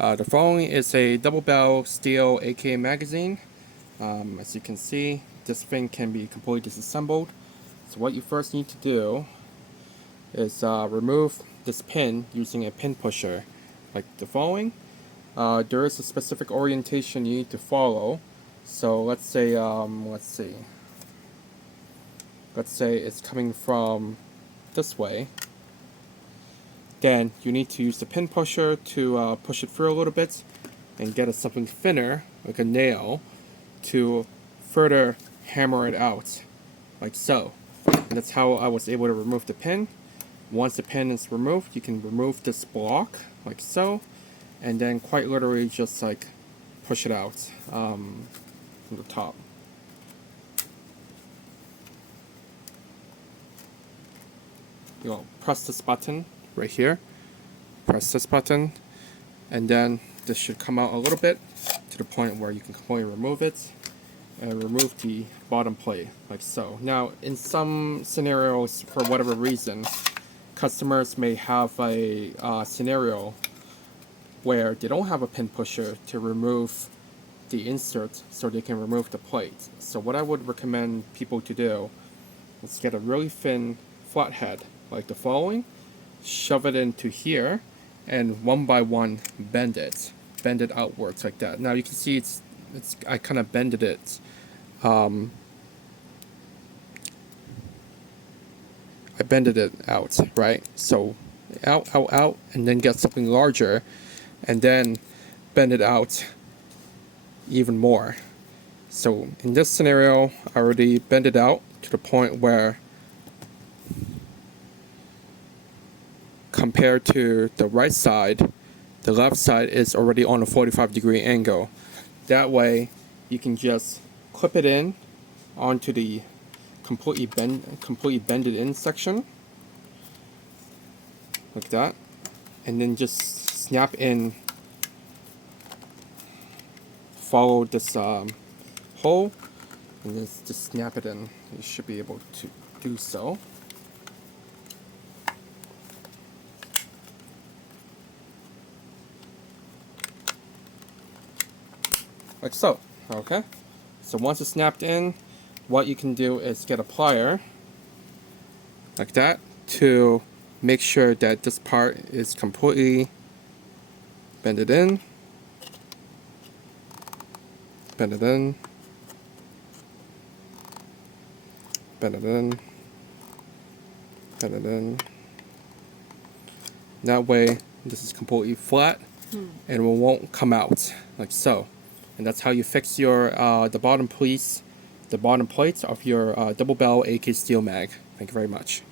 The following is a double barrel steel AK magazine. As you can see, this thing can be completely disassembled. So what you first need to do is remove this pin using a pin pusher, like the following. There is a specific orientation you need to follow. So let's say it's coming from this way. Then you need to use the pin pusher to push it through a little bit and get something thinner, like a nail, to further hammer it out, like so. And that's how I was able to remove the pin. Once the pin is removed, you can remove this block, like so, and then quite literally just like push it out from the top. You'll press this button right here, press this button, and then this should come out a little bit to the point where you can completely remove it and remove the bottom plate, like so. Now, in some scenarios, for whatever reason, customers may have a scenario where they don't have a pin pusher to remove the insert so they can remove the plate. So what I would recommend people to do is get a really thin flathead, like the following, shove it into here, and one by one bend it outwards like that. Now you can see it's I kind of bended it. I bended it out, right? So out, and then get something larger, and then bend it out even more. So in this scenario, I already bent it out to the point where, compared to the right side, the left side is already on a 45-degree angle. That way, you can just clip it in onto the completely bended in section, like that, and then just snap in. Follow this hole, and just snap it in. You should be able to do so. Like so. Okay, so once it's snapped in, what you can do is get a plier like that to make sure that this part is completely bended in, bend it in, bend it in, bend it in. That way this is completely flat and it won't come out, like so. And that's how you fix your the bottom plates of your double barrel AK steel mag. Thank you very much.